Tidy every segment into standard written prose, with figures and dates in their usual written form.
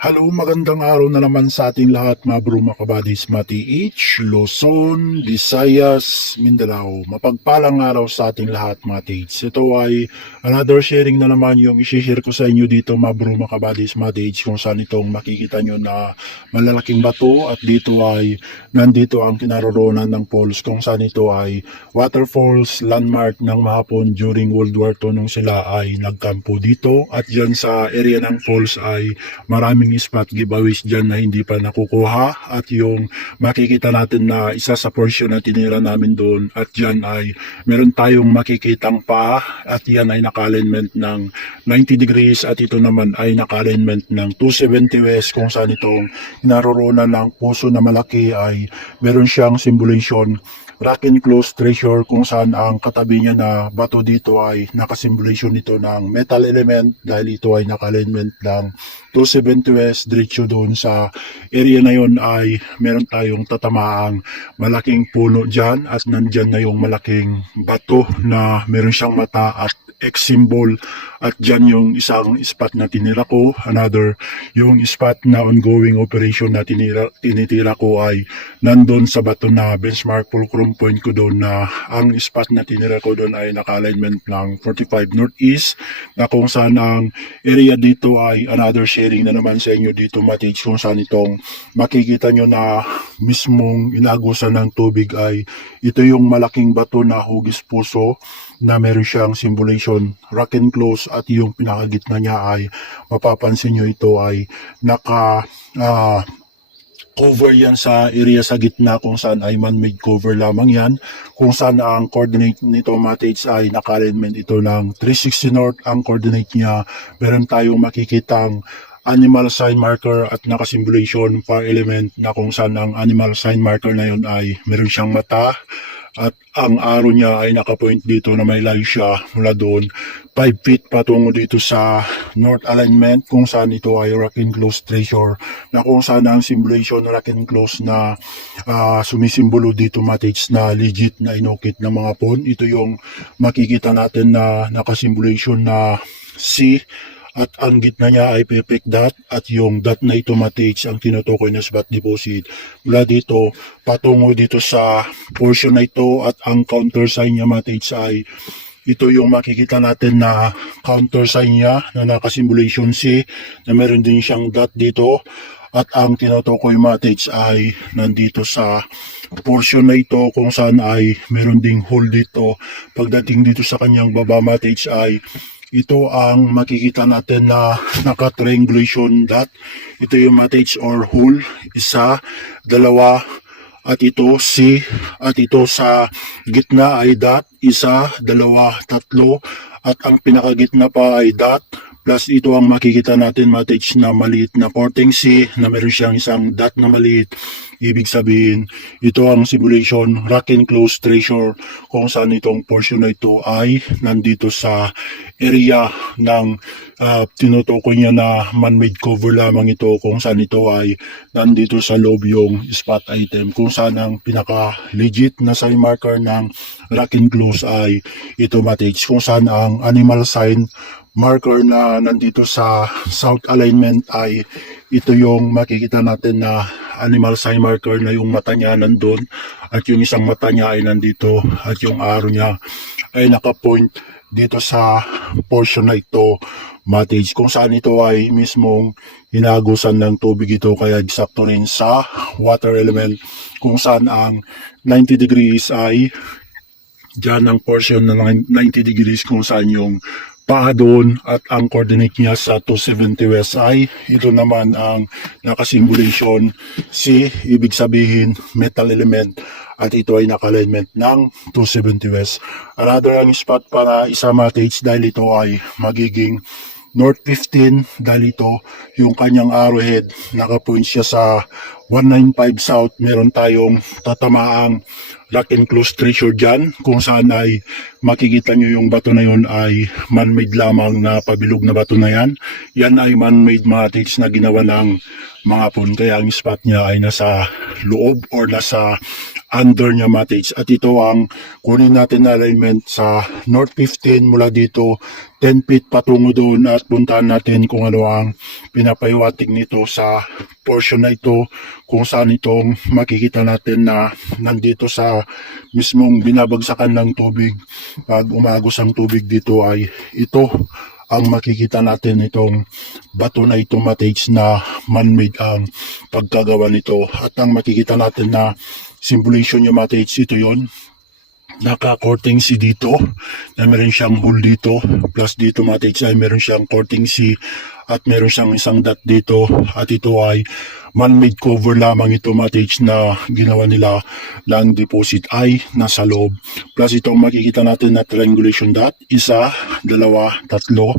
Hello, magandang araw na naman sa ating lahat mga bro, mga kabadis, Mati-H, Luzon, Visayas, Mindanao. Mapagpalang araw sa ating lahat mga tiits. Ito ay another sharing na naman yung isi-share ko sa inyo dito mga bro, mga kabadis, Mati-H, kung saan itong makikita nyo na malalaking bato at dito ay nandito ang kinaroroonan ng falls kung saan ito ay waterfalls landmark ng Mahapon during World War II nung sila ay nagkampo dito at dyan sa area ng falls ay maraming spot giveaways dyan na hindi pa nakukuha at yung makikita natin na isa sa portion na tinira namin doon at dyan ay meron tayong makikitang pa at yan ay naka-alignment ng 90 degrees at ito naman ay naka-alignment ng 270 west kung saan itong naroroonan ng puso na malaki ay meron siyang symbolization rock enclosed treasure kung saan ang katabi niya na bato dito ay nakasimbolisyon nito ng metal element dahil ito ay naka-alignment ng 270 west diretso doon sa area na yon ay meron tayong tatamaang malaking puno dyan at nandyan na yung malaking bato na meron siyang mata at X symbol at dyan yung isang spot na tinira ko, another yung spot na ongoing operation na tinitira ko ay nandun sa bato na benchmark fulcrum point ko doon na ang spot na tinira ko doon ay naka-alignment ng 45 northeast na kung saan ang area dito ay another sharing na naman sa inyo dito Matage kung saan itong makikita nyo na mismong inagusan ng tubig ay ito yung malaking bato na hugis puso na meron siyang symbolization rock enclosed at yung pinakagitna niya ay mapapansin nyo ito ay naka cover yan sa area sa gitna kung saan ay man-made cover lamang yan kung saan ang coordinate nito Matage ay naka-alignment ito ng 360 north ang coordinate niya meron tayong makikitang animal sign marker at naka-symbolization fire element na kung saan ang animal sign marker na yun ay meron siyang mata at ang arrow niya ay nakapoint dito na may layo siya mula doon 5 feet patungo dito sa north alignment kung saan ito ay rock enclosed treasure na kung saan ang symbolization rock enclosed na sumisimbolo dito Matage na legit na inukit ng mga pon. Ito yung makikita natin na nakasimbolization na C at ang gitna niya ay perfect dot at yung dot na ito Matage ang tinutukoy na spot deposit mula dito patungo dito sa portion na ito at ang counter sign niya Matage ay ito yung makikita natin na counter sign niya na nakasimbolization C na meron din siyang dot dito at ang tinutukoy Matage ay nandito sa portion na ito kung saan ay meron ding hole dito pagdating dito sa kanyang baba Matage ay ito ang makikita natin na naka-triangulation dot. Ito yung Matage or hole. Isa, dalawa, at ito C. At ito sa gitna ay dot. Isa, dalawa, tatlo. At ang pinakagitna pa ay dot. Plus ito ang makikita natin Matage na maliit na porting C na meron siyang isang dot na maliit. Ibig sabihin, ito ang simulation rock enclosed treasure kung saan itong portion na ito ay nandito sa area ng tinutukoy niya na man-made cover lamang ito kung saan ito ay nandito sa loob yung spot item kung saan ang pinaka-legit na sign marker ng rock enclosed ay ito Matage kung saan ang animal sign marker na nandito sa south alignment ay ito yung makikita natin na animal sign marker na yung mata niya nandun at yung isang mata niya ay nandito at yung arrow niya ay nakapoint dito sa portion na ito Matage kung saan ito ay mismong hinagusan ng tubig ito kaya eksakto rin sa water element kung saan ang 90 degrees ay dyan ang portion na 90 degrees kung saan yung paa doon at ang coordinate niya sa 270 west ay ito naman ang nakasimbolation C, ibig sabihin metal element at ito ay naka-alignment ng 270 west. Another ang spot para isa Matage dahil ito ay magiging north 15 dahil ito yung kanyang arrowhead nakapoint siya sa 195 south meron tayong tatamaang rock enclosed treasure dyan kung saan ay makikita nyo yung bato na yun ay man-made lamang na pabilog na bato na yan ay man-made Matage na ginawa ng mga pon kaya ang spot niya ay nasa loob or nasa under niya matage. At ito ang kunin natin na alignment sa North 15 mula dito 10 feet patungo doon at puntahan natin kung ano ang pinapaiwatig nito sa portion na ito, kung saan itong makikita natin na nandito sa mismong binabagsakan ng tubig. Pag umagos ang tubig dito ay ito ang makikita natin, itong bato na ito matage na man-made ang pagkagawa nito. At ang makikita natin na simulation yung matage, ito yon, naka-courting C dito na meron siyang hole dito, plus dito matage ay meron siyang courting C at meron siyang isang dot dito, at ito ay man-made cover lamang ito matage na ginawa nila lang, deposit ay nasa loob. Plus itong makikita natin na triangulation dot, isa, dalawa, tatlo.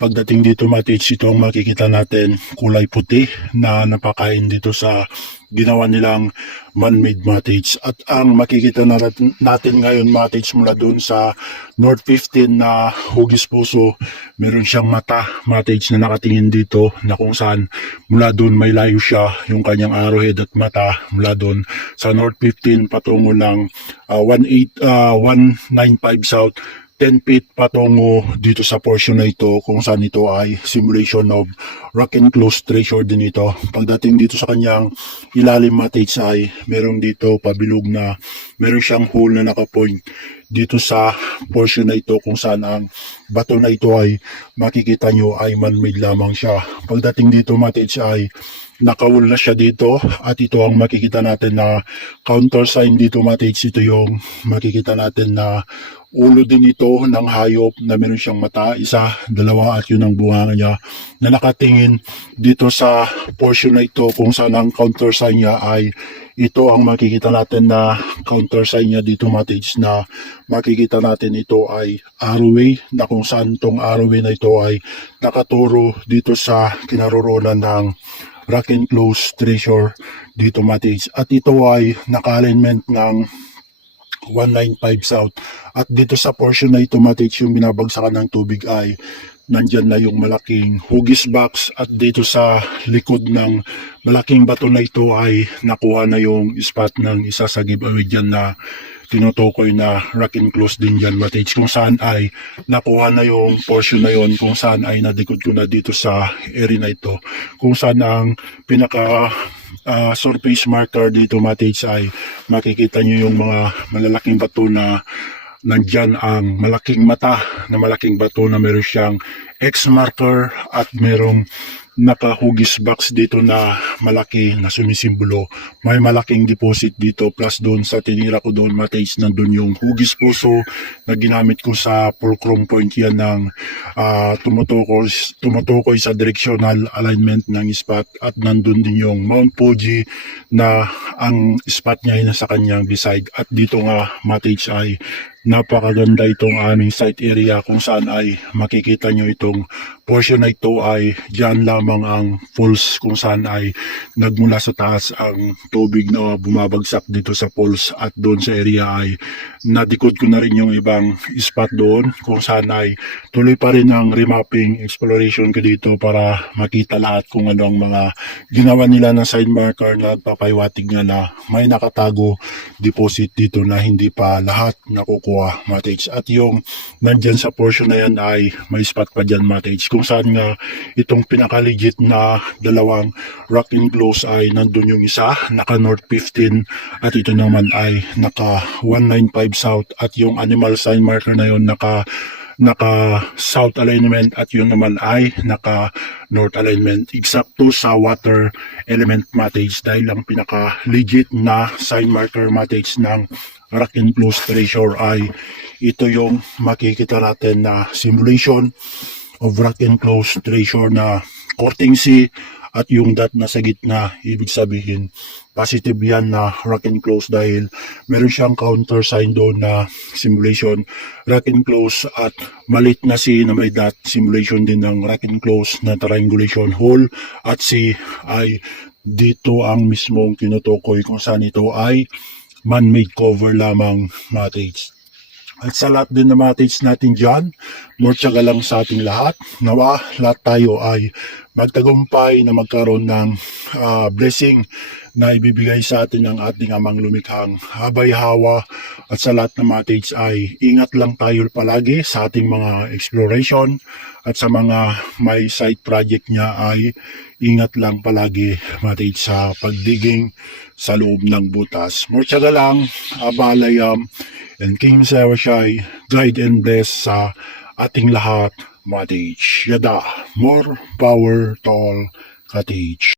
Pagdating dito matage, itong makikita natin kulay puti na napakain dito sa ginawa nilang man-made matage. At ang makikita natin ngayon matage mula doon sa North 15 na hugis puso, meron siyang mata matage na nakatingin dito, na kung saan mula doon may layo siya yung kanyang arrowhead at mata mula doon sa North 15 patungo ng 195 South, 10 feet patungo dito sa portion na ito, kung saan ito ay simulation of rock enclosed treasure din ito. Pagdating dito sa kanyang ilalim matage ay meron dito pabilog na meron siyang hole na nakapoint dito sa portion na ito, kung saan ang bato na ito ay makikita nyo ay man-made lamang siya. Pagdating dito matage ay nakawul na siya dito, at ito ang makikita natin na counter sign dito matage. Ito yung makikita natin na ulo din ito ng hayop na meron siyang mata, isa, dalawa, at yun ang bunga niya na nakatingin dito sa portion na ito, kung saan ang counter sign niya ay ito ang makikita natin na counter sign niya dito matage, na makikita natin ito ay arrowway, na kung saan itong arrowway na ito ay nakaturo dito sa kinaroroonan ng rock enclosed treasure dito matage. At ito ay naka-alignment ng 195 South. At dito sa portion na ito matage, yung binabagsakan ng tubig ay nandyan na yung malaking hugis box, at dito sa likod ng malaking bato na ito ay nakuha na yung spot ng isa sa giveaway dyan na tinutukoy na rock enclosed din dyan matage, kung saan ay nakuha na yung portion na yon, kung saan ay nadikod ko na dito sa area na ito, kung saan ang pinaka surface marker dito matage ay makikita nyo yung mga malalaking bato na nandyan, ang malaking mata na malaking bato na meron siyang X marker, at merong nakahugis box dito na malaki na sumisimbolo. May malaking deposit dito, plus doon sa tinira ko doon matage, nandun yung hugis puso na ginamit ko sa fulcrum point yan ng tumutukoy sa directional alignment ng spot. At nandun din yung Mount Fuji na ang spot niya ay nasa kanyang beside. At dito nga matage ay napakaganda itong aming site area, kung saan ay makikita nyo itong portion na ito ay dyan lamang ang falls, kung saan ay nagmula sa taas ang tubig na bumabagsak dito sa falls. At doon sa area ay nadikod ko na rin yung ibang spot doon, kung saan ay tuloy pa rin ang remapping exploration ko dito para makita lahat kung ano ang mga ginawa nila ng side marker na papaiwatig nga na may nakatago deposit dito na hindi pa lahat nakukuha matage. At yung nandyan sa portion na yan ay may spot pa dyan matage, kung saan nga itong pinaka-legit na dalawang rock enclosed ay nandun yung isa naka North 15, at ito naman ay naka 195 South, at yung animal sign marker na yun naka south alignment, at yun naman ay naka north alignment, eksakto sa water element matage, dahil ang pinaka legit na sign marker matage ng rock enclosed treasure ay ito yung makikita natin na simulation of rock enclosed treasure na courting C, at yung dot na sa gitna, ibig sabihin positive yan na rock enclosed, dahil meron siyang counter sign doon na simulation rock enclosed, at malit na C na may dot, simulation din ng rock enclosed na triangulation hole, at C ay dito ang mismong tinutukoy, kung saan ito ay man-made cover lamang matage. At sa lahat din ng mga tips natin dyan, more tiyaga lang sa ating lahat. Nawa, lahat tayo ay magtagumpay na magkaroon ng blessing na ibibigay sa atin ng ating amang lumikhang habay hawa. At sa lahat ng mga tips ay ingat lang tayo palagi sa ating mga exploration. At sa mga may side project niya ay ingat lang palagi mga tips sa pagdiging sa loob ng butas. More tiyaga lang, abalayam, and King Sarashai, guide and bless sa ating lahat, Matage. Yada, more power to all, Katage.